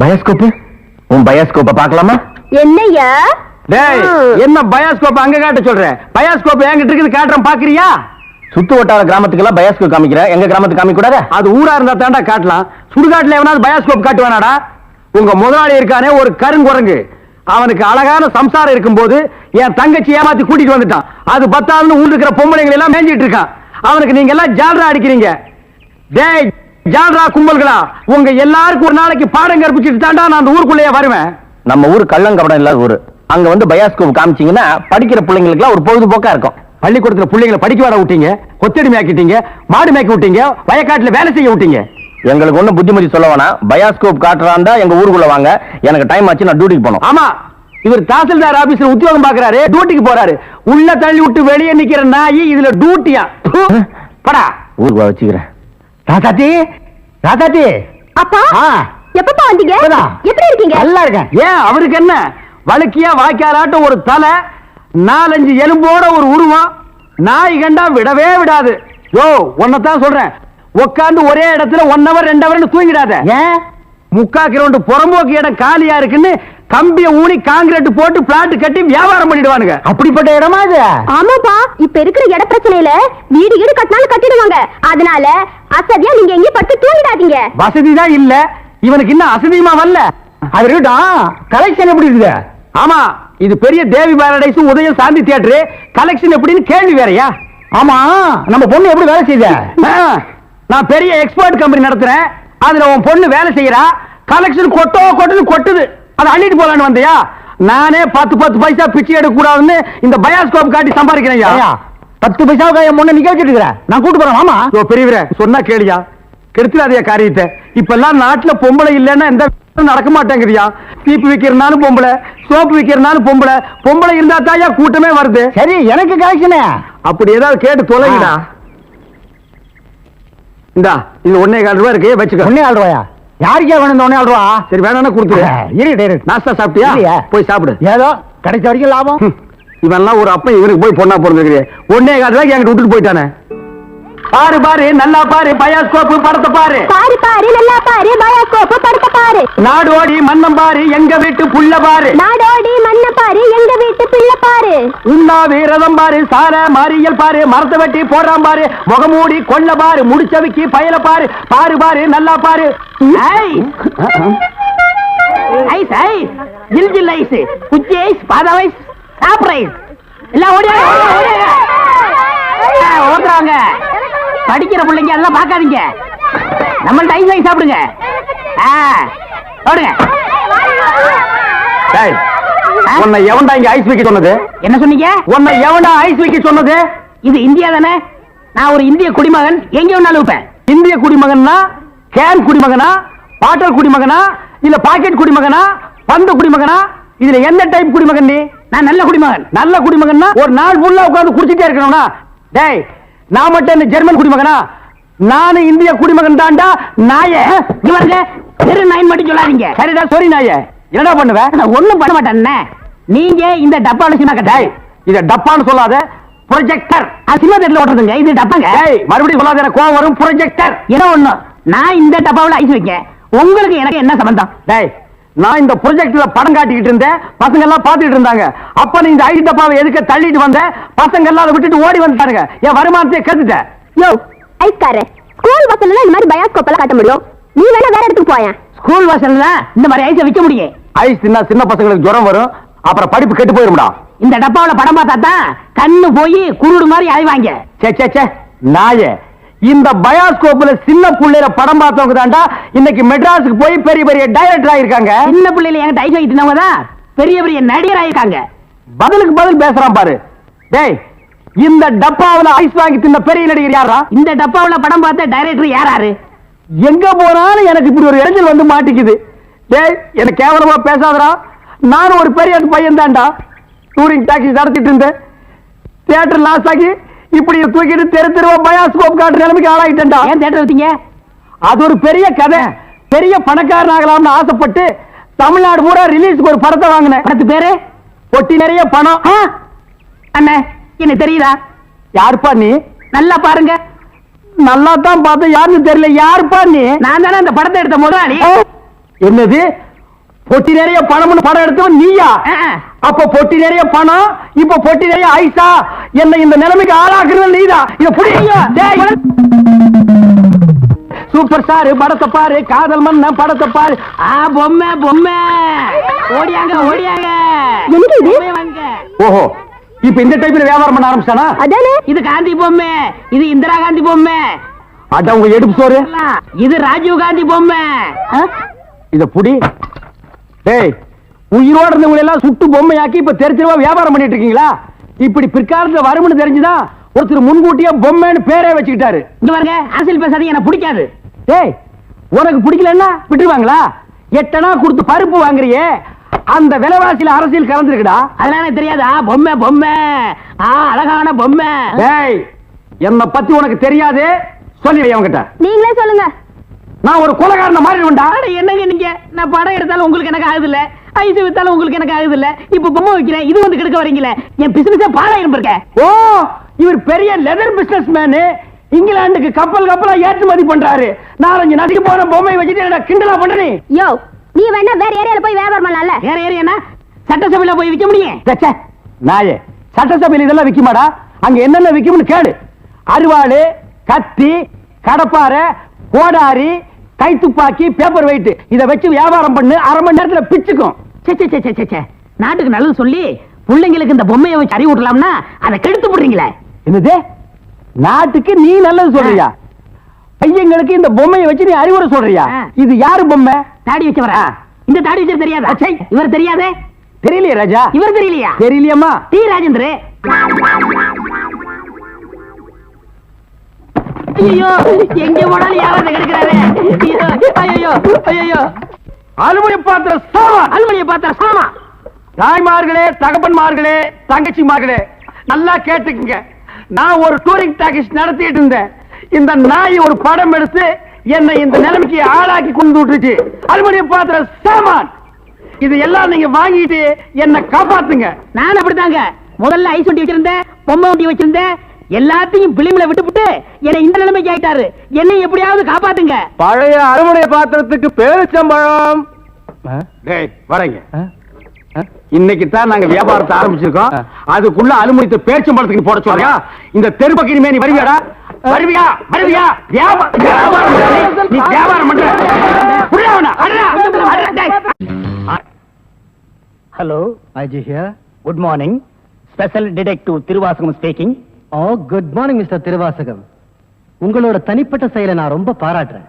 Bioscope உன் பயோஸ்கோப்ப பார்க்கலாமா? என்னையா டேய், என்ன பயோஸ்கோப் அங்க காட்ட சொல்ற? பயோஸ்கோப் என்கிட்ட இருக்குது, காட்டுறேன், பாக்குறியா? சுத்து வட்டார கிராமத்துக்கு எல்லாம் பயோஸ்கோப் காமிக்கிற, எங்க கிராமத்துக்கு காமிக்க கூடாது? அது ஊரா இருந்தா தாண்டா காட்டலாம். சுடுகாட்டுல எவனாவது பயோஸ்கோப் காட்டுவானாடா? உங்க முதலாளி இருக்கானே ஒரு கருங்குரங்கு, அவனுக்கு அழகான சம்சாரம் இருக்கும்போது என் தங்கச்சி ஏமாத்தி கூட்டிட்டு வந்துட்டான். அது பத்தாதுன்னு ஊர் இருக்கிற பொம்பளைங்களை எல்லாம் மேஞ்சிட்டு இருக்கான். அவனுக்கு நீங்க எல்லாம் ஜால்ரா அடிக்கிறீங்க. டேய் ஜால்ரா கும்பல்களா, உங்க எல்லாருக்கும் ஒரு நாளைக்கு பாடம் கற்பிச்சுட்டு தாண்டா நான் அந்த ஊருக்குள்ளேயே வருவேன். நம்ம ஊர் கள்ளங்கபடம் இல்லாத ஊரு. அங்க வந்து பயோஸ்கோப் காமிச்சீங்கன்னா படிக்கிற பிள்ளைங்களுக்கு எல்லாம் ஒரு பொழுதுபோக்கா இருக்கும். பள்ளிக்கூடத்துல பிள்ளைங்களை படிக்க வர விட்டீங்க, கொத்தடி மேய்க்கிட்டீங்க, மாடு மேய்க்க விட்டீங்க, வயக்காட்டுல வேலை செய்ய விட்டீங்க. எங்களுக்கு ஒண்ணும் புத்திமதி சொல்ல வேணாம். பயோஸ்கோப் காட்டுறாண்டா எங்க ஊருக்குள்ள வாங்க. எனக்கு டைம் ஆச்சு, நான் டியூட்டிக்கு போகணும். ஆமா, இவர் தாசில்தார் ஆபீஸ்ல உத்தியோகம் பாக்குறாரு, டியூட்டிக்கு போறாரு. உள்ள தள்ளி விட்டு வெளியே நிக்கிற நாய் இதுல டியூட்டியா? படா ஊருக்கு வச்சுக்கிறேன். ராதாத்தி, ராதாத்தி. அப்பா ஆ, எப்பப்பா வந்தீங்க? இப்பதான். எப்படி இருக்கீங்க? நல்லா இருக்கேன். ஏன் அவருக்கு என்ன? வழுக்கியா வாய்க்காலாட்ட ஒரு தலை, 4-5 எலும்போட ஒரு உருவம், நாய் கண்டா விடவே விடாது. யோ, உன்னதான் சொல்றேன், உட்கார்ந்து ஒரே இடத்துல 1 hour 2 hour தூங்கிடாத. ஏன்? 3/4 கிலோமீட்டர் புறம்போக்கு இடம் காலியா இருக்குன்னு கம்பிய ஊனி காங்கிரீட் போட்டு பிளாட் கட்டி வியாபாரம் பண்ணிடுவானுங்க. அப்படிப்பட்ட இடமா இது? ஆமாப்பா, இப்ப இருக்கிற இட பிரச்சனையில வீடு வீடு கட்டினாலும் கட்டிடுவாங்க. அதனால அசதியா நீங்க எங்கேயும் படுத்து தூங்கிடாதீங்க. வசதி தான் இல்ல, இவனுக்கு இன்னும் அசதியுமா வரல. அது இருக்கட்டும், கலெக்ஷன் எப்படி இருக்குது? ஆமா, இது பெரிய தேவி பாரடைஸ், உதயம் சாந்தி தியேட்டர், கலெக்ஷன் எப்படின்னு கேள்வி வேறயா? ஆமா, நம்ம பொண்ணு எப்படி வேலை செய்த? நான் பெரிய எக்ஸ்போர்ட் கம்பெனி நடத்துறேன், அதுல உன் பொண்ணு வேலை செய்யறா. கலெக்ஷன் கொட்டுது. அதை அள்ளிட்டு போலான்னு வந்தியா? நானே 10 பைசா பிச்சை எடுக்க கூடாதுன்னு இந்த பயோஸ்கோப் காட்டி சம்பாதிக்கிறேன். 10 பைசாவுக்கு என் பொண்ணை நிக்க வச்சிட்டு இருக்கிறேன். நான் கூட்டு போறேன். ஆமா பெரியவரே, சொன்னா கேளியா, கெடுத்துடாதே காரியத்தை. இப்ப எல்லாம் நாட்டுல பொம்பளை இல்லைன்னா எந்த நடக்க மாட்டேங்குதியா? சீப்பு விக்கிறனாலும் பொம்பளை, சோப்பு விக்கிறனாலும் பொம்பளை. பொம்பளை இருந்தா தாயா கூட்டமே வருது. சரி, எனக்கு கலெக்ஷனே அப்படி ஏதாவது கேட்டு தொலைங்கடா. இந்தா, இது 1.25 ரூபாய் இருக்கு, வச்சுக்க. 1.25 ரூபாயா? யாருக்கே வேணும் இந்த 1.25 ரூபா? சரி, வேணா கொடுத்துரு. நாஸ்தா சாப்பிட்டியா? போய் சாப்பிடு. ஏதோ கிடைச்ச வரைக்கும் லாபம். இவெல்லாம் ஒரு அப்ப இவனுக்கு போய் பொண்ணா பிறந்திருக்கு. 1.25 ரூபாய்க்கு என்கிட்ட விட்டுட்டு போயிட்டானே. பாரு பாரு, நல்லா பாரு, பயோஸ்கோப் படத்தை பாரு. பாரு பாரு, நல்லா பாரு, பயோஸ்கோப் படத்தை பாரு. நாடோடி மன்னம் பாரு, எங்க வீட்டு புள்ள பாரு. நாடோடி மண்ண பாரு, எங்க வீட்டு பிள்ளை பாரு. உண்ணாவி ரதம் பாரு, சார மாரியல் பாரு, மரத்தை வெட்டி போடுறான் பாரு, முகமூடி கொள்ள பாரு, முடிச்சவிக்கு பயல பாரு. பாரு பாரு, நல்லா பாரு. ஐஸ் ஐஸ், ஜில் ஜில் ஐஸ், குச்சி ஐஸ், பாதாம் ஐஸ், சாப்பிட்ற ஐஸ் எல்லாம் ஓடுறாங்க. படிக்கிற பிள்ளைங்க அதெல்லாம் பார்க்காதீங்க, நம்மள்ட்ட ஐஸ் ஐஸ் சாப்பிடுங்க. ஓடுங்க. உன்னை எவன்டா இங்க ஐஸ் வைக்க சொன்னது? என்ன சொன்னீங்க? உன்னை எவன்டா ஐஸ் வைக்க சொன்னது? இது இந்தியா தானே? நான் ஒரு இந்திய குடிமகன், எங்க வேணாலும் வைப்பேன். இந்திய குடிமகன்னா கேன் குடிமகனா, பாட்டல் குடிமகனா, இல்ல பாக்கெட் குடிமகனா, பந்து குடிமகனா? இதுல எந்த டைப் குடிமகன் நீ? நான் நல்ல குடிமகன். நல்ல குடிமகன்னா ஒரு நாள் ஃபுல்லா உட்கார்ந்து குடிச்சிட்டே இருக்கணும்னா? டேய், நான் மட்டும் என்ன ஜெர்மன் குடிமகனா? நானும் இந்திய குடிமகன் தான்டா. நாயே, இங்க பாருங்க, தெரு நாயின் மட்டும் சொல்லாதீங்க. சரிடா, சாரி நாயே. என்னடா பண்ணுவேன்? நான் ஒண்ணும் பண்ண மாட்டேன். நீங்க இந்த டப்பால சின்ன கட்டாய், இத டப்பான்னு சொல்லாத, ப்ரொஜெக்டர். சினிமா தேட்டர்ல ஓட்டுறதுங்க, இது டப்பாங்க. மறுபடியும் சொல்லாத, கோவம் வரும். ப்ரொஜெக்டர் என்ன ஒண்ணு? நான் இந்த டப்பாவில் ஐஸ் வைக்க, உங்களுக்கு எனக்கு என்ன சம்பந்தம்? டேய், நான் இந்த ப்ரொஜெக்ட்ல படம் காட்டிக்கிட்டு இருந்தேன், பசங்க எல்லாம் பாத்துட்டு இருந்தாங்க. அப்ப நீ இந்த ஐஸ் டப்பாவை எதுக்கு தள்ளிட்டு வந்த? பசங்க எல்லாம் அதை விட்டுட்டு ஓடி வந்துட்டாங்க. என் வருமானத்தை கத்துட்டேன். யோ ஐஸ்காரே, ஸ்கூல் வாசல்ல இந்த மாதிரி பயோஸ்கோப் எல்லாம் காட்ட முடியும், நீ வேணா வேற இடத்துக்கு போயா. ஸ்கூல் வாசல்ல இந்த மாதிரி ஐஸை விற்க முடியும். ஐஸ் தின்னா சின்ன பசங்களுக்கு ஜுரம் வரும், அப்புறம் படிப்பு கெட்டு போயிரும்டா. இந்த டப்பாவுல படம் பார்த்தா தான் கண்ணு போய் குருடு மாதிரி அலைவாங்க. சே சே சே நாயே, இந்த பயோஸ்கோப்ல சின்ன புள்ளையில படம் பார்த்தவங்க தான்டா இன்னைக்கு மெட்ராஸுக்கு போய் பெரிய பெரிய டைரக்டர் ஆயிருக்காங்க. சின்ன புள்ளையில என்கிட்ட ஐஸ் வைக்கிறவங்க தான் பெரிய பெரிய நடிகர் ஆயிருக்காங்க. பதிலுக்கு பதில் பேசுறான் பாரு. டேய், இந்த டப்பாவுல ஐஸ் வாங்கி தின்ன பெரிய நடிகர் யாரா? இந்த டப்பாவுல படம் பார்த்த டைரக்டர் யாராரு? எங்க போனாலும் எனக்கு இப்படி ஒரு இடைஞ்சல் வந்து மாட்டிக்குது. டேய், எனக்கு கேவலமா பேசாதடா. நானும் ஒரு பெரிய பையன் தான்டா. டூரிங் டாக்ஸி நடத்திட்டு இருந்தேன். தியேட்டர் லாஸ் ஆகி இப்படி தூக்கிட்டு தெரு தெருவா பயோஸ்கோப் காட்டுற நிலைமைக்கு ஆளாயிட்டேன்டா. ஏன் தியேட்டர் வச்சீங்க? அது ஒரு பெரிய கதை. பெரிய பணக்காரன் ஆகலாம்னு ஆசைப்பட்டு தமிழ்நாடு பூரா ரிலீஸ்க்கு ஒரு படத்தை வாங்கினேன். படத்து பேரு பொட்டி நிறைய பணம். அண்ணே, என்ன தெரியுதா? யாருப்பா நீ? நல்லா பாருங்க. நல்லா தான் பார்த்தேன், யாருன்னு தெரியல. யாருப்பா நீ? நான் தானே அந்த படத்தை எடுத்த முதலாளி. என்னது பொட்டி நிறைய பணம்னு படம் எடுத்தவன் நீயா? அப்ப பொட்டி நிறைய பணம், இப்ப பொட்டி நிறைய ஐசா, என்ன இந்த நிலைமைக்கு ஆளாக்குறது நீதான். இத புடிங்க. சூப்பர் ஸ்டார் படத்தை பாரு, காதல் மன்ன படத்தை பாரு. பொம்மை பொம்மை ஓடியாங்க ஓடியாங்க. ஓஹோ, இப்ப இந்த டைப்ல வியாபாரம் பண்ண ஆரம்பிச்சானா? அதானே. இது காந்தி பொம்மை, இது இந்திரா காந்தி பொம்மை. அட உங்க எடுப்பு சோறு. இது ராஜீவ் காந்தி பொம்மை. இத புடி. டேய், உயிரோட இருந்தவங்க எல்லாம் சுட்டு பொம்மையாக்கி இப்ப தெருவா வியாபாரம் பண்ணிட்டு இருக்கீங்களா? இப்படி பிற்காலத்துல வரும்னு தெரிஞ்சுதான் ஒருத்தர் முன்கூட்டியே பொம்மைன்னு பேரே வச்சுக்கிட்டாரு. இங்க பாருங்க, அரசியல் பேசாதீங்க, எனக்கு பிடிக்காது. டேய், உனக்கு பிடிக்கலன்னா விட்டுருவாங்களா? 8 அணா கொடுத்து பருப்பு வாங்குறியே, அந்த விலைவாசியில அரசியல் கலந்துருக்குடா. அதெல்லாம் எனக்கு தெரியாதா? பொம்மை பொம்மை, அழகான பொம்மை. டேய், என்ன பத்தி உனக்கு தெரியாது, சொல்லி அவங்கிட்ட. நீங்களே சொல்லுங்க. நான் ஒரு கொலைகாரன மாறிடுவேன்டா. என்னங்க நீங்க? நான் படம் எடுத்தாலும் உங்களுக்கு எனக்கு ஆகுது இல்ல, ஐஸ் வித்தாலும் உங்களுக்கு எனக்கு ஆகுது இல்ல, இப்ப பொம்மை வைக்கிறேன், இது வந்து கெடுக்க வரீங்களே, என் பிசினஸே பாழாயிரும் இருக்க. ஓ, இவர் பெரிய லெதர் பிசினஸ் மேனு, இங்கிலாந்துக்கு கப்பல் கப்பலா ஏற்றுமதி பண்றாரு. 4-5 நாட்டுக்கு போன பொம்மை வச்சுட்டு என்ன கிண்டலா பண்றீ? யோ, நீ வேணா வேற ஏரியால போய் வியாபாரம் பண்ணலாம்ல. வேற ஏரியானா சட்டசபையில போய் விக்க முடியும்? நாயே, சட்டசபையில இதெல்லாம் விக்குமாடா? அங்க என்னென்ன விக்கும்னு கேளு. அருவாளு, கத்தி, கடப்பாரை, கோடாரி, கைத்துப்பாக்கி, பேப்பர் வெயிட், இத வச்சு வியாபாரம் பண்ணு, அரை மணி நேரத்துல பிச்சுக்கும். நாட்டுக்கு நல்லது சொல்லி பிள்ளைங்களுக்கு இந்த பொம்மையை வச்சு அறிவு விடலாம்னா அதை கெடுத்து போடுறீங்களே. என்னது? நாட்டுக்கு நீ நல்லது சொல்றியா? பையங்களுக்கு இந்த பொம்மையை வச்சு நீ அறிவுரை சொல்றியா? இது யாரு பொம்மை? தாடி வச்சவரா? இந்த தாடி வச்சது தெரியாதா? இவர் தெரியாதே. தெரியலையே ராஜா. இவர் தெரியலையா? தெரியலையம்மா. டி ராஜேந்திர. ஐயோ, எங்க போனாலும் யாராவது கிடைக்கிறாரு. ஐயோ ஐயோ, அலுமினிய பாத்திர சாமா, அலுமினிய பாத்திர சாமா. தாய்மார்களே, தகப்பன்மார்களே, தங்கச்சிமார்களே, நல்லா கேட்டுக்குங்க. நான் ஒரு டூரிங் டாக்கீஸ் நடத்திட்டு இருந்தேன். இந்த நாய் ஒரு படம் எடுத்து என்னை இந்த நிலைமைக்கு ஆளாக்கி கொண்டு விட்டுருச்சு. அலுமினிய பாத்திர சாமான் இது எல்லாம் நீங்க வாங்கிட்டு என்ன காப்பாத்துங்க. நான் அப்படித்தாங்க முதல்ல ஐஸ் வண்டி வச்சிருந்தேன், பொம்மை வண்டி வச்சிருந்தேன், எல்லாத்தையும் பிலிம்ல விட்டுவிட்டு என்னை இந்த நிலைமைக்கு ஆயிட்டாரு. என்னை எப்படியாவது காப்பாத்துங்க. பழைய அறுவடை பாத்திரத்துக்கு பேரிச்சம்பழம். டேய் வரங்க, இன்னைக்கு தான் நாங்க வியாபாரத்தை ஆரம்பிச்சிருக்கோம். அதுக்குள்ள அலுமினியத்தை பேரிச்சம்பழத்துக்கு போட சொல்றியா? இந்த தெரு பக்கிரிமே நீ வருவியாடா? வருவியா? வருவியா? நீ வியாபாரம் பண்ற? Hello, IG here. Good morning. Special detective Thiruvasagam speaking. Oh, good morning mister Thiruvasagam. உங்களோட தனிப்பட்ட செயலை நான் ரொம்ப பாராட்டுறேன்.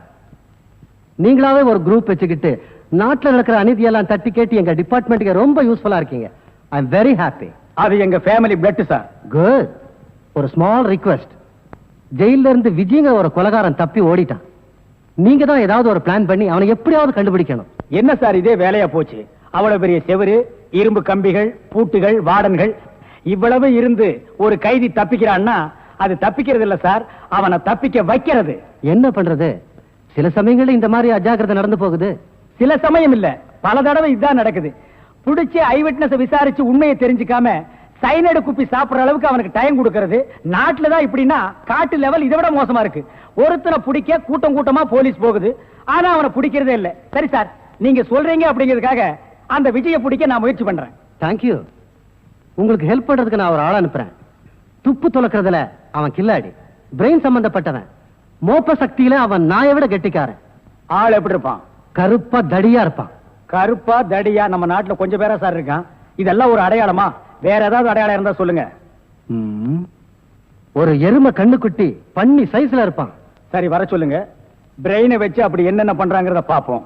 நீங்களாவே ஒரு குரூப் வச்சுக்கிட்டு நாட்டில் நடக்கிற அநீதியெல்லாம் தட்டி கேட்டு எங்க டிபார்ட்மெண்ட்டுக்கு ரொம்ப யூஸ்ஃபுல்லா இருக்கீங்க. I am very happy. அது எங்க ஃபேமிலி பிளட் சார். குட். ஒரு ஸ்மால் ரிக்வெஸ்ட். ஜெயில இருந்து விஜயங்க ஒரு கொலைகாரன் தப்பி ஓடிட்டான். நீங்க தான் ஏதாவது ஒரு பிளான் பண்ணி அவனை எப்படியாவது கண்டுபிடிக்கணும். என்ன சார் இதே வேலையா போச்சு? அவ்வளவு பெரிய செவரு, இரும்பு கம்பிகள், பூட்டுகள், வார்டன்கள், இவ்வளவு இருந்து ஒரு கைதி தப்பிக்கிறான்னா அது தப்பிக்கிறது இல்ல சார், அவனை தப்பிக்க வைக்கிறது. என்ன பண்றது? சில சமயங்கள்ல இந்த மாதிரி அஜாக்கிரதை நடந்து போகுது. சில சமயம் இல்ல, பல தடவை இதுதான் நடக்குது. புடிச்சு ஐ விட்னஸ் விசாரிச்சு உண்மையை தெரிஞ்சுக்காம சைனைடு குப்பி சாப்பிடுற அளவுக்கு அவனுக்கு டைம் கொடுக்கிறது. நாட்டுல தான் இப்படின்னா காட்டு லெவல் இதை விட மோசமா இருக்கு. ஒருத்தனை பிடிக்க கூட்டம் கூட்டமா போலீஸ் போகுது, ஆனா அவனை பிடிக்கிறதே இல்ல. சரி சார், நீங்க சொல்றீங்க அப்படிங்கிறதுக்காக அந்த விஜயை பிடிக்க நான் முயற்சி பண்றேன். தேங்க்யூ. உங்களுக்கு ஹெல்ப் பண்றதுக்கு நான் ஒரு ஆள் அனுப்புறேன். துப்பு துலக்கிறதுல அவன் கில்லாடி, பிரெயின் சம்பந்தப்பட்டவன், மோப்ப சக்தியில அவன் நாயை விட கெட்டிக்காரன். ஆள் எப்படி இருப்பான்? கருப்பா தடியா இருப்பான். கருப்பா தடியா நம்ம நாட்டுல கொஞ்சம் பேரா சார் இருக்கான். இதெல்லாம் ஒரு அடையாளமா? வேற ஏதாவது அடையாளம் இருந்தா சொல்லுங்க. ஒரு எருமை கண்ணுக்குட்டி பண்ணி சைஸ்ல இருப்பான். சரி, வர சொல்லுங்க. பிரெயினை வச்சு அப்படி என்னென்ன பண்றாங்கறத பாப்போம்.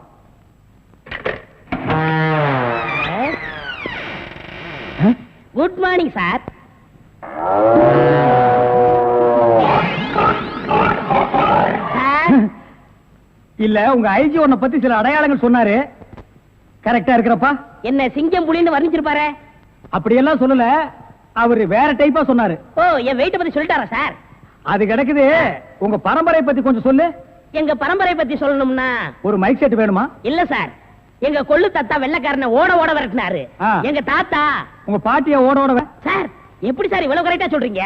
Good morning sir. இல்ல, உங்க ஐஜி உன்னை பத்தி சில அடையாளங்கள் சொன்னாரு. கரெக்டா இருக்கிறப்பா? என்ன சிங்கம் புலின்னு வர்ணிச்சிருப்பாரு? அப்படியெல்லாம் சொல்லல, அவரு வேற டைப்பா சொன்னாரு. ஓ, என் வெயிட்ட பத்தி சொல்லிட்டாரா சார்? அது கிடக்குது. உங்க பரம்பரை பத்தி கொஞ்சம் சொல்லு. எங்க பரம்பரை பத்தி சொல்லணும்னா ஒரு மைக் செட் வேணுமா? இல்ல சார், எங்க கொள்ளு தாத்தா வெள்ளக்காரனை ஓட ஓட விரட்டினாரு. எங்க தாத்தா. உங்க பாட்டிய ஓட ஓட சார், எப்படி சார் இவ்வளவு கரெக்டா சொல்றீங்க?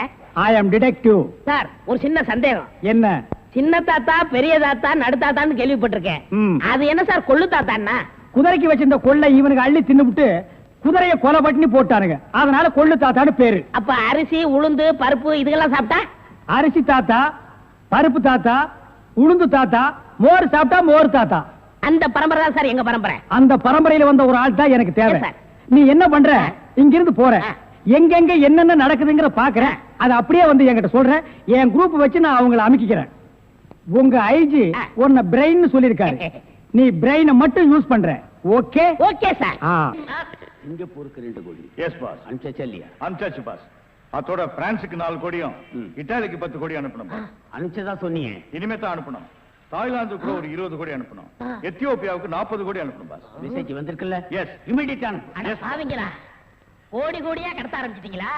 ஐ அம் டிடெக்டிவ். சார், ஒரு சின்ன சந்தேகம். என்ன? சின்ன தாத்தா, பெரிய தாத்தா, நடு தாத்தான்னு கேள்விப்பட்டிருக்கேன். அது என்ன சார் கொள்ளு தாத்தான்னா? குதிரைக்கு வச்சிருந்த கொள்ளை இவனுக்கு அள்ளி தின்னுபிட்டு குதிரைய கொலை பட்டினி போட்டானுங்க. அதனால கொள்ளு தாத்தான்னு பேரு. அப்ப அரிசி உளுந்து பருப்பு இதுக்கெல்லாம் சாப்பிட்டா அரிசி தாத்தா, பருப்பு தாத்தா, உளுந்து தாத்தா, மோர் சாப்பிட்டா மோர் தாத்தா. அந்த பரம்பரை தான் சார் எங்க பரம்பரை. அந்த பரம்பரையில வந்த ஒரு ஆள் தான் எனக்கு தேவை. Yes, sir. நீ என்ன பண்ற? இங்கிருந்து போற, எங்கெங்க என்னென்ன நடக்குதுங்கிற பாக்குறேன். அது அப்படியே வந்து என்கிட்ட சொல்றேன். என் குரூப் வச்சு நான் அவங்களை அமைக்கிறேன். உங்க ஐஜி உன்னை பிரெயின் சொல்லிருக்காரு. நீ பிரெயினை மட்டும் யூஸ் பண்ற. Okay okay sir. சிங்கப்பூருக்கு 2 கோடி. Yes boss. அனுப்பிச்சா இல்லையா? அனுப்பிச்சாச்சு பாஸ். அதோட பிரான்ஸுக்கு 4 கோடியும் இட்டாலிக்கு 10 கோடி அனுப்பணும் பாஸ். அனுப்பிச்சதா சொன்னீங்க. இனிமே தான் அனுப்பணும். தாய்லாந்துக்கு கூட ஒரு 20 கோடி அனுப்பணும். எத்தியோப்பியாவுக்கு 40 கோடி அனுப்பணும் பாஸ். மெசேஜ் வந்திருக்குல்ல? எஸ். இமிடியேட்டா அட பாவிங்களா, கோடி கோடியா கடத்த ஆரம்பிச்சிட்டீங்களா?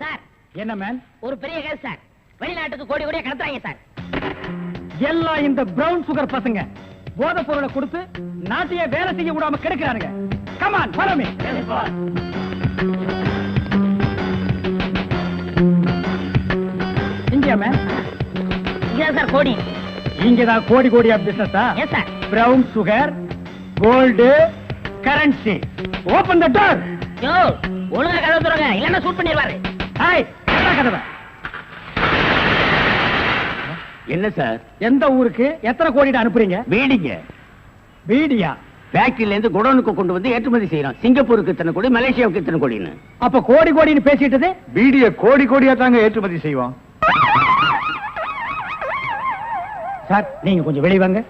சார் என்ன மேன்? ஒரு பெரிய கேஸ் சார். வெளிநாட்டுக்கு கோடி கோடியா கடத்துறாங்க சார். எல்லாம் இந்த பிரவுன் சுகர் பசங்க போதைப் பொருளை கொடுத்து நாட்டையே வேலை செய்ய விடாம கெடுக்கிறானுங்க. Come on, follow me. இங்க மேன், இங்கதான் சார் கோடி. இங்கதான் கோடி கோடியா பிசினஸா? Yes sir. Brown sugar, gold, currency. Open the door. Yo, ஒழுங்கா கதவை திறங்க, இல்லன்னா ஷூட் பண்ணிடுவாரு. ஹாய், கதவை. என்ன சார்? எந்த ஊருக்கு எத்தனை கோடி அனுப்புறீங்க? வீடிங்க. வீடியா? ஃபேக்டரியில இருந்து குடோனுக்கு கொண்டு வந்து ஏற்றுமதி செய்யறோம். சிங்கப்பூருக்கு இத்தனை கோடி, மலேசியாவுக்கு இத்தனை கோடின்னு. அப்ப கோடி கோடின்னு பேசிட்டது? பீடிய கோடி கோடியா தாங்க ஏற்றுமதி செய்வோம். சார் நீங்க கொஞ்சம் வெளிய வாங்க.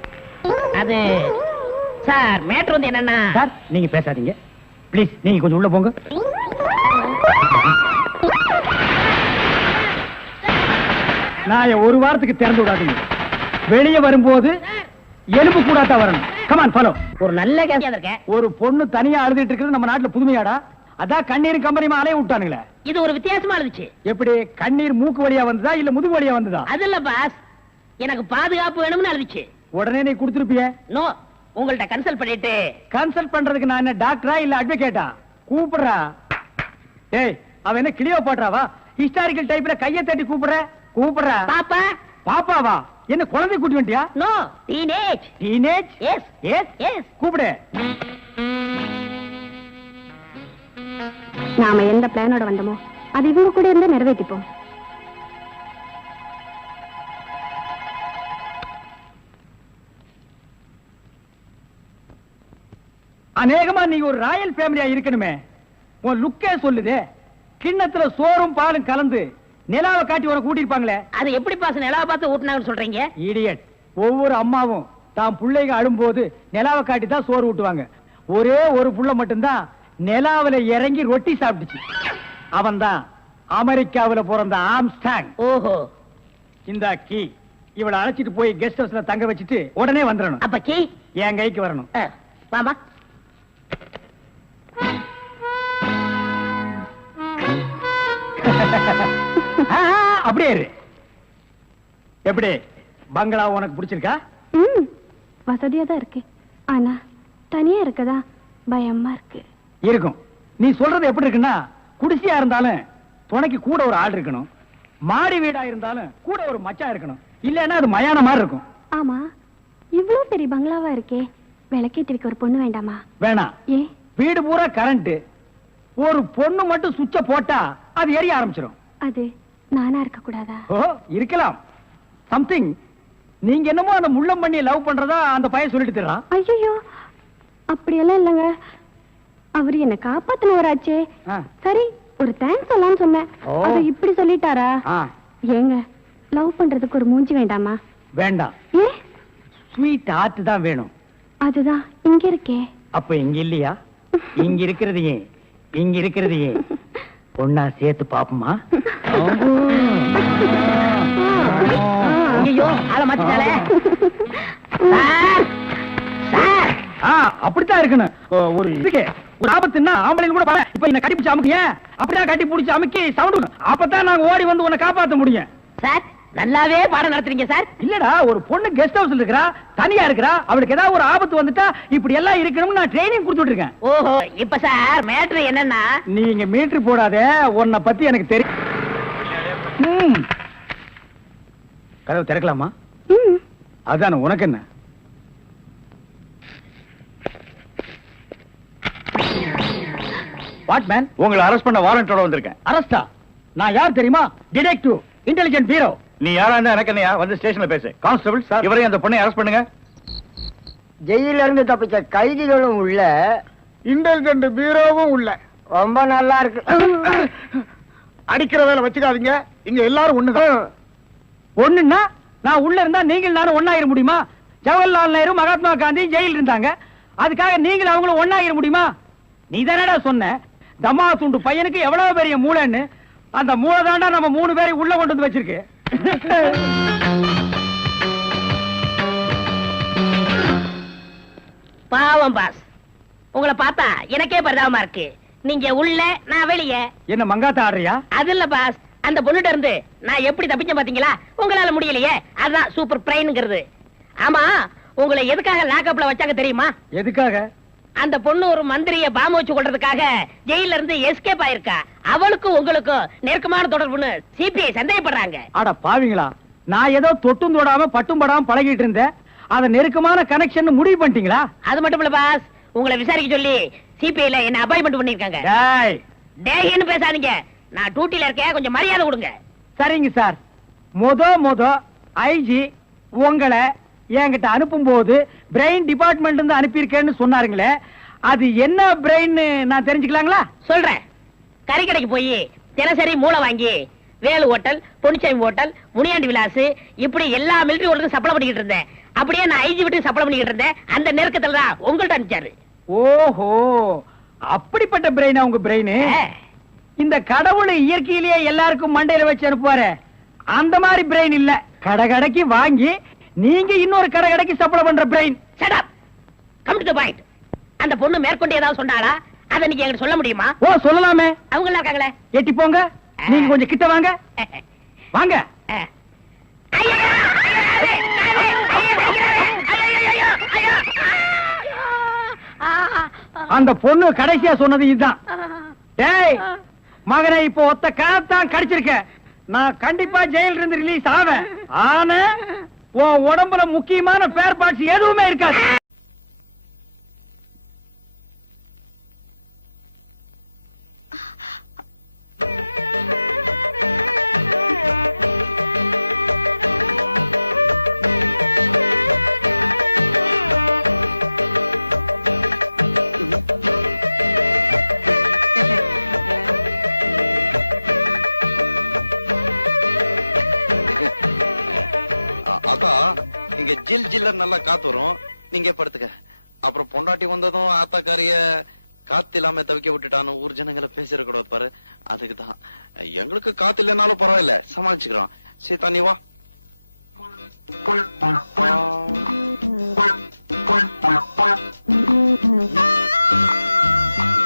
அது சார் மேட்ரு வந்து என்னன்னா சார் நீங்க பேசாதீங்க ப்ளீஸ். நீங்க கொஞ்சம் உள்ள போங்க. நான் ஒரு வாரத்துக்கு திறந்து விடாதீங்க. வெளியே வரும்போது எலும்பு கூடாட்டா வரணும். Come on follow. ஒரு நல்ல கேஸ் இருக்கேன். ஒரு பொண்ணு தனியா அழுதுட்டு இருக்கிறது நம்ம நாட்டுல புதுமையாடா? அதான் கண்ணீர் கம்பெனி அலைய விட்டானுங்களே. இது ஒரு வித்தியாசமா இருந்துச்சு. எப்படி? கண்ணீர் மூக்கு வழியா வந்ததா இல்ல முதுகு வழியா வந்ததா? அது இல்ல பாஸ், எனக்கு பாதுகாப்பு வேணும்னு அழுதுச்சு. உடனே நீ கொடுத்துருப்பிய? நோ, உங்கள்ட்ட கன்சல்ட் பண்ணிட்டு. கன்சல்ட் பண்றதுக்கு நான் என்ன டாக்டரா இல்ல அட்வொகேட்டா? கூப்பிடுறா. ஏய், அவன் என்ன கிளியோ பாட்றாவா? ஹிஸ்டாரிக்கல் டைப்ல கைய தட்டி கூப்பிடுறா. பாப்பா. பாப்பாவா? என்ன குழந்தை கூட்டி வந்துட்டியா? No, teenage. Teenage? Yes yes yes. கூப்பிடு. நாம எந்த பிளானோட வந்தோமோ அது இவங்க கூட இருந்து நிறைவேற்றிப்போம். அநேகமா நீ ஒரு ராயல் ஃபேமிலியா இருக்கணுமே. உன் லுக்கே சொல்லுதே. கிண்ணத்துல சோறும் பாலும் கலந்து நிலாவை காட்டி உனக்கு கூட்டிருப்பாங்களே. அது எப்படி பாஸ் நிலாவை பார்த்து ஊட்டினாங்கன்னு சொல்றீங்க? இடியட். ஒவ்வொரு அம்மாவும் தான் பிள்ளைங்க அழும்போது நிலாவை காட்டி தான் சோறு ஊட்டுவாங்க. ஒரே ஒரு புள்ள மட்டும்தான் நிலாவில இறங்கி ரொட்டி சாப்பிட்டுச்சு. அவன் தான் அமெரிக்காவில பிறந்த ஆம்ஸ்டாங். ஓஹோ. இந்த கீ இவளை அழைச்சிட்டு போய் கெஸ்ட் ஹவுஸ்ல தங்க வச்சுட்டு உடனே வந்துடணும். அப்ப கீ என் கைக்கு வரணும். வாமா. அப்படியே இரு. எப்படி பங்களா உனக்கு பிடிச்சிருக்கா? வசதியா தான் இருக்கு. ஆனா தனியா இருக்கதா பயமா இருக்கு. இருக்கும். நீ சொல்றது எப்படி இருக்குன்னா, குடிசையா இருந்தாலும் துணைக்கு கூட ஒரு ஆள் இருக்கணும். மாடி வீடா இருந்தாலும் கூட ஒரு மச்சான் இருக்கணும். இல்லன்னா அது மயான மாதிரி இருக்கும். ஆமா, இவ்வளவு பெரிய பங்களாவா இருக்கே, விளக்கேத்தி வைக்க ஒரு பொண்ணு வேண்டாமா? வேணாம். ஏ? வீடு பூரா கரண்ட். ஒரு பொண்ணு மட்டும் சுவிட்ச போட்டா அது எரிய ஆரம்பிச்சிடும். அது நானா இருக்க கூடாதா? ஓ, இருக்கலாம். சம்திங். நீங்க என்னமோ அந்த முள்ளம் பண்ணி லவ் பண்றதா அந்த பையன் சொல்லிட்டு தர்றான். ஐயோ, அப்படியெல்லாம் இல்லங்க. அவரு என்ன காப்பாத்தினவராச்சே. சரி, ஒரு தேங்க்ஸ் சொல்லலாம்னு சொன்னேன். அது இப்படி சொல்லிட்டாரா? ஏங்க, லவ் பண்றதுக்கு ஒரு மூஞ்சி வேண்டாமா? வேண்டாம். ஏ? ஸ்வீட் ஹார்ட் தான் வேணும். அதுதான் இங்க இருக்கே. அப்ப இங்க இல்லையா? இங்க இருக்கிறது ஏன்? இங்க இருக்கிறது ஏன்? பொண்ணா சேர்த்து பாப்போமா? ஐயோ, ஆள மாத்திட்டாளே. சார், அப்படித்தான் இருக்கணும். ஒரு இதுக்கு ஒரு ஆபத்துன்னா ஆம்பளைங்க கூட பாரு. இப்ப என்ன கட்டி பிடிச்சு அமுக்கிய, அப்படிதான் கட்டி பிடிச்சு அமுக்கி சவுண்ட். அப்பதான் நாங்க ஓடி வந்து உன்னை காப்பாத்த முடியும். சார் நல்லாவே பாடம் நடத்துறீங்க சார். இல்லடா, ஒரு பொண்ணு கெஸ்ட் ஹவுஸ்ல இருக்கறா, தனியா இருக்கறா. அவளுக்கு ஏதாவது ஒரு ஆபத்து வந்துட்டா இப்படி எல்லாம் இருக்கணும்னு நான் ட்ரைனிங் கொடுத்துட்டு இருக்கேன். ஓஹோ, இப்ப சார் மேட்ரு என்னன்னா, நீங்க மீட்டர் போடாத, உன்னை பத்தி எனக்கு தெரியும். கதவு திறக்கலாமா? அதான, உனக்கு என்ன? What man? உங்களை அரெஸ்ட் பண்ண வாரண்டோட வந்திருக்கேன். அரஸ்டா? நான் யார் தெரியுமா? Detective, intelligent bureau. நீ யாரா இருந்தா எனக்கு என்னையா? வந்து ஸ்டேஷன்ல பேசு. கான்ஸ்டபிள் சார், இவரையும் அந்த பொண்ணை அரெஸ்ட் பண்ணுங்க. ஜெயில இருந்து தப்பிச்ச கைதிகளும் உள்ள, இன்டெலிஜென்ட் பீரோவும் உள்ள. ரொம்ப நல்லா இருக்கு. அடிக்கிற வேலை வச்சுக்காதீங்க. இங்க எல்லாரும் ஒண்ணுதான். ஒண்ணுன்னா நான் உள்ள இருந்தா நீங்கள் நானும் ஒண்ணாயிர முடியுமா? ஜவஹர்லால் நேரு, மகாத்மா காந்தி ஜெயில இருந்தாங்க. அதுக்காக நீங்களும் அவங்களும் ஒண்ணாயிர முடியுமா? நீ தானடா சொன்ன தமா துண்டு பையனுக்கு எவ்வளவு பெரிய மூளைன்னு. அந்த மூளை தாண்டா நம்ம 3 பேரை உள்ள கொண்டு வந்து வச்சிருக்கு. பாவம் பாஸ், உங்களை பார்த்தா எனக்கே பரிதாபமா இருக்கு. நீங்க உள்ள, நான் வெளியே. என்ன மங்காத்த ஆடுறியா? அது இல்ல பாஸ், அந்த பொண்ணுட்ட இருந்து நான் எப்படி தப்பிச்சேன் பாத்தீங்களா? உங்களால முடியலையே, அதான் சூப்பர் பிரைன்ங்கிறது. ஆமா, உங்களை எதுக்காக லாக்அப்ல வச்சாங்க தெரியுமா? எதுக்காக? அந்த பொண்ணு ஒரு மந்திரிய பாம்பு வச்சு கொள்றதுக்காக ஜெயில இருந்து எஸ்கேப் ஆயிருக்கா. அவளுக்கும் உங்களுக்கும் நெருக்கமான தொடர்புன்னு சிபிஐ சந்தேகப்படுறாங்க. அட பாவிங்களா, நான் ஏதோ தொட்டும் தொடாம பட்டும் படாம பழகிட்டு இருந்தேன். அத நெருக்கமான கனெக்ஷன் முடிவு பண்ணிட்டீங்களா? அது மட்டும் இல்ல பாஸ், உங்களை விசாரிக்க சொல்லி சிபிஐல என்ன அப்பாயின்மெண்ட் பண்ணிருக்காங்க. டேய், டேய்னு பேசாதீங்க, நான் டியூட்டில இருக்கேன், கொஞ்சம் மரியாதை கொடுங்க. சரிங்க சார். மொத ஐஜி உங்களை என்கிட்ட அனுப்பும் போது பிரெயின் டிபார்ட்மெண்ட் இருந்து அனுப்பியிருக்கேன்னு சொன்னாருங்களே, அது என்ன பிரெயின் நான் தெரிஞ்சுக்கலாங்களா? சொல்றேன். கறிக்கடைக்கு போய் தினசரி மூளை வாங்கி வேலு ஹோட்டல், பொன்னிச்சாமி ஹோட்டல், முனியாண்டி விலாஸ் இப்படி எல்லா மிலிட்டரி ஹோட்டலுக்கும் சப்ளை பண்ணிக்கிட்டு இருந்தேன். அப்படியே நான் ஐஜி விட்டு சப்ளை பண்ணிக்கிட்டு இருந்தேன். அந்த நெருக்கத்துல தான் உங்கள்ட்ட அனுப்பிச்சாரு. ஓஹோ, அப்படிப்பட்ட பிரெயினா உங்க பிரெயின்? இந்த கடவுள் இயற்கையிலேயே எல்லாருக்கும் மண்டையில வச்சு அனுப்புவாரு, அந்த மாதிரி பிரெயின் இல்ல. கடைக்கு வாங்கி நீங்க இன்னொரு கடைக்கு சப்ளை பண்ற brain. Shut up. Come to the point. அந்த பொண்ணு மேற்கொண்டு ஏதாவது சொன்னாளா? அதை நீங்க என்கிட்ட சொல்ல முடியுமா? ஓ, சொல்லலாமே. அவங்க எல்லாம் இருக்காங்களே. எட்டி போங்க, நீங்க கொஞ்சம் கிட்ட வாங்க. வாங்க. அந்த பொண்ணு கடைசியா சொன்னது இதுதான். டேய் மகனை, இப்போ ஒத்த காத்தான் கடிச்சிருக்க. நான் கண்டிப்பா ஜெயில இருந்து ரிலீஸ் ஆவேன். ஆனா உன் உடம்புல முக்கியமான பேர் பார்ட்ஸ் எதுவுமே இருக்காது. அதான் இங்க ஜில் ஜில்ல நல்லா காத்து வரும், நீங்க படுத்துக்க. அப்புறம் பொண்டாட்டி வந்ததும் ஆத்தாக்காரிய காத்து இல்லாம தவிக்க விட்டுட்டான்னு ஊர் ஜனங்களை பேசிடக்கூடாது பாரு, அதுக்குதான். எங்களுக்கு காத்து இல்லைனாலும் பரவாயில்ல, சமாளிச்சுக்கிறோம். சீதா நீ வா.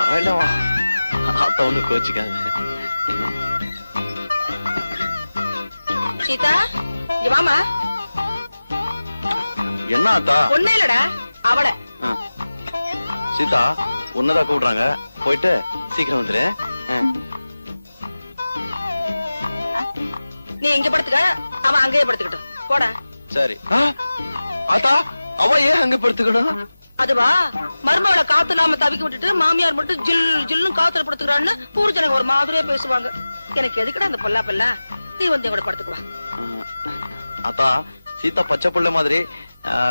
பரவாயில்ல வா, அத்த ஒண்ணு கோச்சுக்காது. சீதா, இங்க வாமா. என்ன ஆத்தா? ஒண்ணே இல்லடா, அவள. சீதா உன்னதான் கூப்பிடுறாங்க, போயிட்டு சீக்கிரம் வந்துரு. நீ இங்க படுத்துக்க, அவன் அங்கேயே படுத்துக்கிட்டு போடா. சரி. ஆத்தா, அவ ஏன் அங்க படுத்துக்கணும்? அதுவா, மருமகளை காத்து இல்லாம தவிக்க விட்டுட்டு மாமியார் மட்டும் ஜில் ஜில்லும் காத்துல படுத்துக்கிறான்னு ஊர் ஜனங்க ஒரு மாதிரியா பேசுவாங்க. எனக்கு எதுக்குடா அந்த பொல்லாப்பெல்லா? நீ வந்து கூட படுத்துக்குவா. ஆத்தா, சீதா பச்சை புள்ள மாதிரி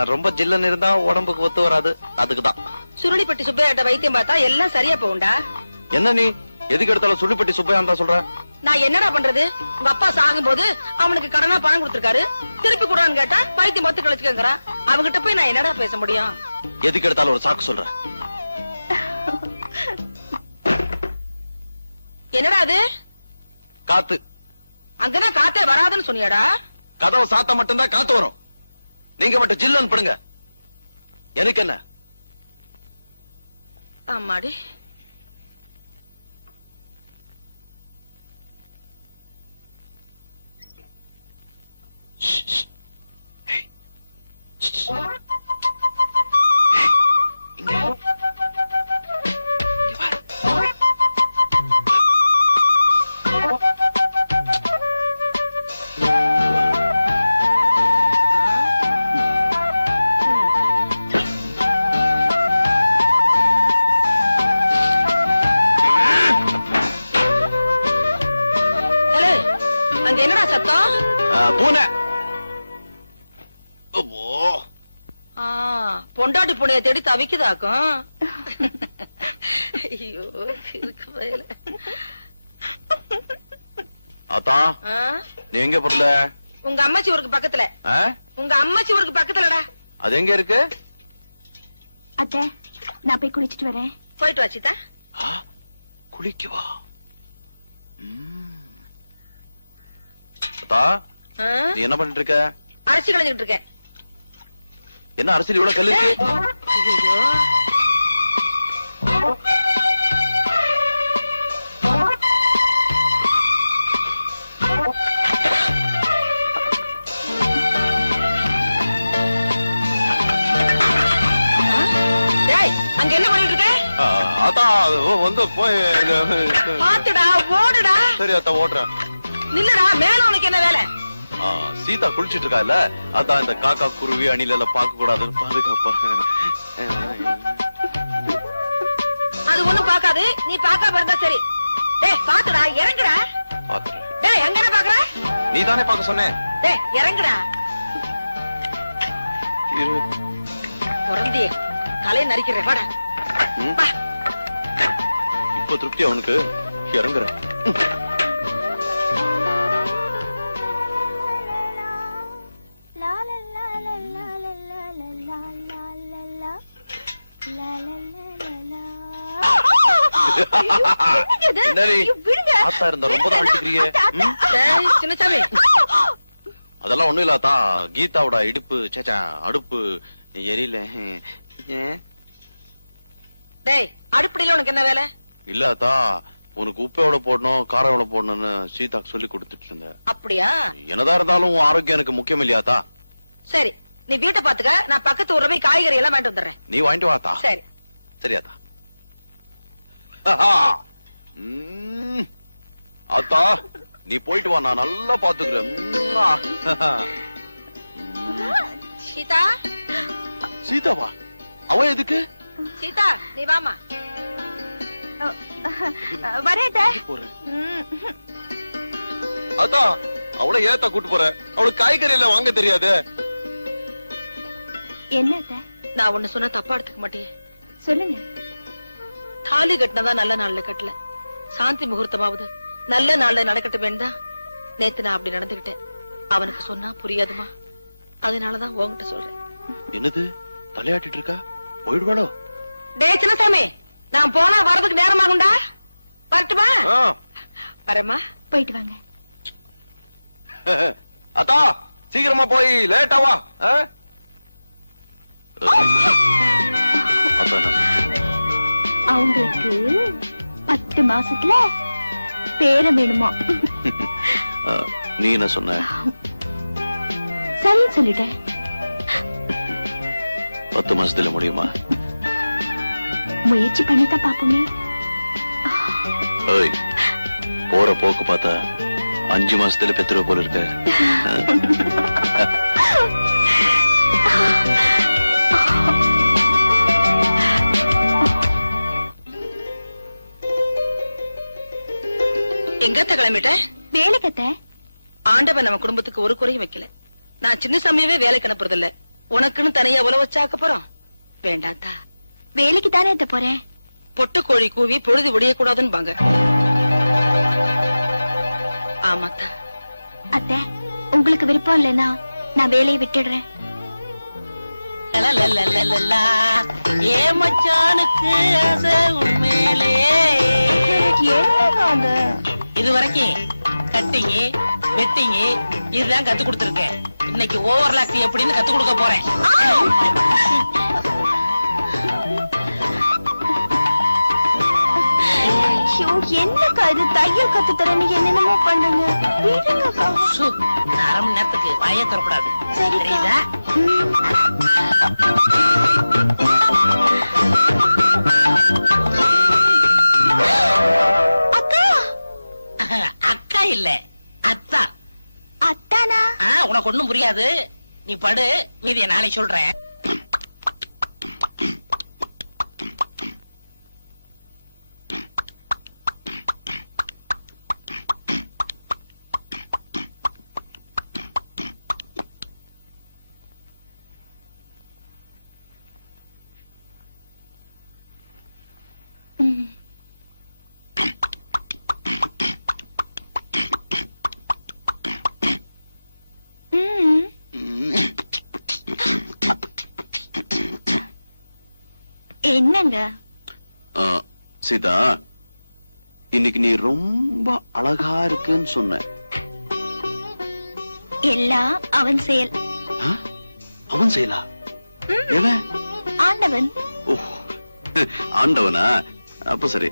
ரொம்ப ஜில்லன்னு இருந்தா உடம்புக்கு ஒத்து வராது, அதுக்குதான். சுருளிப்பட்டி சுப்பையாட்ட வைத்தியம் பார்த்தா எல்லாம் சரியா போகும்டா. என்ன நீ எதுக்கு எடுத்தாலும் சுள்ளிப்பட்டி சுப்பையா தான் சொல்ற? நான் என்னடா பண்றது? உங்க அப்பா சாகும் போது அவனுக்கு கடனா பணம் கொடுத்திருக்காரு, திருப்பி கூடான்னு கேட்டா வைத்தியம் மொத்த கழிச்சுக்கங்கிறான். அவகிட்ட போய் நான் என்னடா பேச முடியும்? எதுக்கு எடுத்தாலும் ஒரு சாக்கு சொல்ற. என்னடா அது? காத்து. அங்கதான் காத்தே வராதுன்னு சொன்னியாடா? கதவை சாத்தா மட்டும்தான் காத்து வரும், நீங்க மட்டும் ஜில்லன்னு படுங்க. எனக்கு என்ன? அம்மாடி. பூனை. பொண்டாட்டி பூனைய தேடி தவிக்குதாக்கும். ஐயோ இருக்கு வயல. அத்தா நீ எங்க பிறந்த? உங்க அம்மாச்சி ஊருக்கு பக்கத்துல. உங்க அம்மாச்சி ஊருக்கு பக்கத்துலடா. அது எங்க இருக்கு? அத்தை, நான் போய் குளிச்சிட்டு வரேன். போயிட்டு வா சீதா. குளிக்கவா? அத்தா நீ என்ன பண்ணிட்டு இருக்க? அரிசி களைஞ்சிட்டு இருக்கேன். என்ன அரசியல் இவ்வளவு கல்லு இருக்கு? ஐயோ அங்க என்ன பண்ணிட்டு இருக்க? அத்தா வந்து போய் பாத்துடா ஓடுடா. சரி அத்தா ஓடுறேன். நில்லுடா, மேல உனக்கு என்ன வேலை? சீதா குளிச்சிட்டு இருக்கா இல்ல, அதான் இந்த காக்கா குருவி அணில எல்லாம் பார்க்க கூடாதுன்னு பாதுகாப்பா. அது ஒண்ணும் பாக்காது, நீ பாக்காம இருந்தா சரி. டேய் பாத்துடா, இறங்குடா. பாத்துறேன். டேய் எங்கடா பாக்குற? நீ தானே பார்க்க சொன்னே. டேய் இறங்குடா. பொறந்தியே தலையை நரிக்கிறேன், வாடா. இப்போ திருப்தி அவனுக்கு. இறங்குறேன். அதெல்லாம் ஒண்ணும் இல்லாதா, கீதாவோட இடுப்பு சேச்சா அடுப்பு எரியல. டேய் அடுப்படியில உனக்கு என்ன வேலை? இல்லாதா, உனக்கு உப்போட போடணும் காரோட போடணும்னு சீதாக்கு சொல்லி கொடுத்துட்டு இருந்தேன். அப்படியா? என்னதான் இருந்தாலும் உன் ஆரோக்கியம் எனக்கு முக்கியம் இல்லையாத்தா? சரி, நீ வீட்டை பாத்துக்க, நான் பக்கத்து ஊர்ல போய் காய்கறி எல்லாம் வாங்கிட்டு வந்துடுறேன். நீ வாங்கிட்டு வாத்தா. சரி சரியாத்தா. அத்தா நீ போயிட்டு வா, நான் நல்லா பாத்துக்கிறேன். சீதா. சீதாவா? அவன் எதுக்கு? சீதா நீ வாமா. வரேன். அத்தா அவளை ஏத்தா கூட்டு போற? அவளுக்கு காய்கறி எல்லாம் வாங்க தெரியாது. என்ன? நான் ஒண்ணு சொன்ன தப்பா எடுத்துக்க மாட்டேன். சொல்லுங்க. தாலி கட்டினதா நல்ல நாள்ல கட்டல, சாந்தி முகூர்த்தமாவது நல்ல நாள்ல நடக்கட்டும் வேண்டாம். நேத்து நான் அப்படி நடந்துகிட்டேன். அவனுக்கு சொன்னா புரியாதுமா, அதனாலதான் உன்கிட்ட சொல்றேன். என்னது தலையாட்டிட்டு இருக்கா? போயிடுவாளோ? டே சின்னசாமி, நான் போனா வரதுக்கு நேரமாகும்டா. வரட்டுமா? வரமா. போயிட்டு வாங்க. அத்தா சீக்கிரமா போய் லேட்டாவா. அவங்களுக்கு 10 மாசத்துல பேரம் வேணுமா? நீ என்ன சொன்ன? சரி சொல்லிட்டேன். 10 மாசத்துல முடியுமா? முயற்சி பண்ணித்தான் பாப்போமே. போற போக்கு பார்த்தா 5 மாசத்துல பெத்துற போல இருக்க. எங்கத்த கிளம்பிட்ட? வேலைக்கத்த. ஆண்டவன் நம்ம குடும்பத்துக்கு ஒரு குறையும் வைக்கல. நான் சின்ன சமயவே வேலைக்கு அனுப்புறது இல்ல. உனக்குன்னு தனியா உழவு வச்சாக்க போறோம். வேண்டாத்தா. வேலைக்கு தானே எத்த போறேன். பொட்டு கோழி கூவி பொழுது விடிய கூடாதுன்னு பாங்க. ஆமாத்தா. அத்தை, உங்களுக்கு விருப்பம் இல்லைன்னா நான் வேலையை விட்டுடுறேன். ஏ மச்சானுக்கு ஆசை உண்மையிலே. இது வரைக்கும் கட்டிங் வெட்டிங் இதுதான் கத்து கொடுத்துருக்கேன். இன்னைக்கு ஓவர்லாக் எப்படின்னு கத்து கொடுக்க போறேன். என்னக்கா இது தையல் கத்து தர நீங்க என்னென்னமோ பண்ணுங்க. விடுங்கக்கா. நான் 1/2 மணி நேரத்துக்கு வாயே தரக்கூடாது. சரிதா? அக்கா. அக்கா இல்ல அத்தா. அத்தானா? உனக்கு ஒண்ணும் புரியாது. நீ படு, மீதிய நாளைக்கு சொல்றேன். என்னங்க சீதா, இன்னைக்கு நீ ரொம்ப அழகா இருக்குன்னு சொன்ன. எல்லாம் அவன் செயல். அவன் செய்யலா? ஆண்டவன். ஆண்டவனா? அப்ப சரி.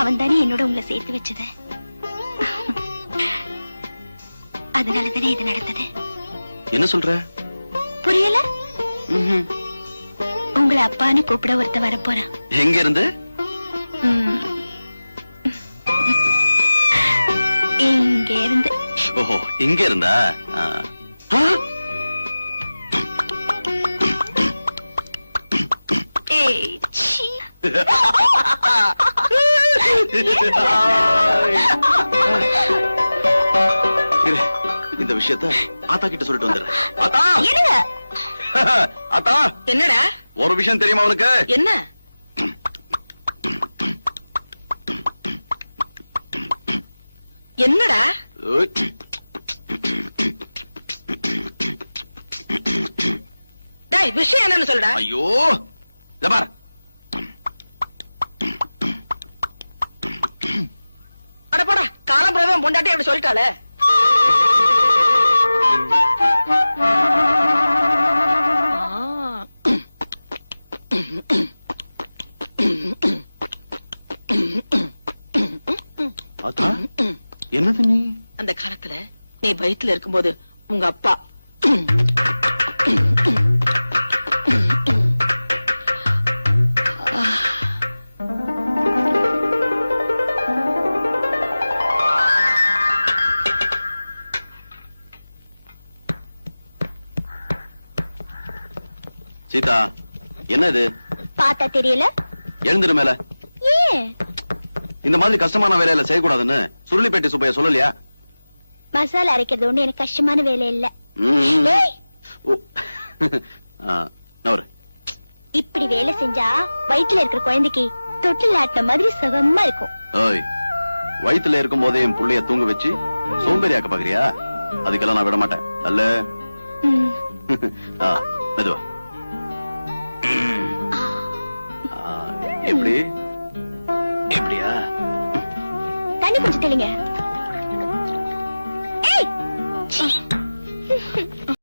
அவன் தானே என்னோட உங்களை சேர்த்து வச்சது. அதனால தானே இது நடந்தது. என்ன சொல்ற? புரியல? உங்களை அப்பான்னு கூப்பிட ஒருத்த வரப்போறான். எங்க இருந்து? இங்க இருந்து. ஓஹோ, இங்க இருந்தா? இந்த விஷயத்த ஆத்தா கிட்ட சொல்லிட்டு வந்துடுறேன். ஆத்தா! ஆத்தா! என்னடா? ஒரு விஷயம் தெரியுமா உனக்கு? என்ன? என்னடா? டேய், விஷயம் என்னன்னு சொல்லுடா. ஐயோ, இத பாரு. அட போடா, காலம்புறதான் பொண்டாட்டி அப்படி சொல்லிட்டாளே. ஆத்தா, என்னது நீ? அந்த காலத்துல நீ வயித்துல இருக்கும்போது உங்க அப்பா சீதா, என்ன இது? பார்த்தா தெரியல. எழுந்திரு மேல. ஏன் இந்த மாதிரி கஷ்டமான வேலையில செய்யக்கூடாதுன்னு சுருளிப்பேட்டை சுப்பைய சொல்லலையா? மசாலா அரைக்கிறது ஒண்ணு எனக்கு கஷ்டமான வேலை இல்ல. இப்படி வேலை செஞ்சா வயிற்றுல இருக்கிற குழந்தைக்கு தொட்டில் ஆட்டின மாதிரி சுகமா இருக்கும். வயிற்றுல இருக்கும் போதே என் புள்ளைய தூங்க வச்சு சோம்பேறியாக்க பாக்குறியா? அதுக்கெல்லாம் நான் விட மாட்டேன். அல்ல மெதுவா. எப்படி? எப்படியா? தண்ணி கொஞ்சம் தெளிங்க.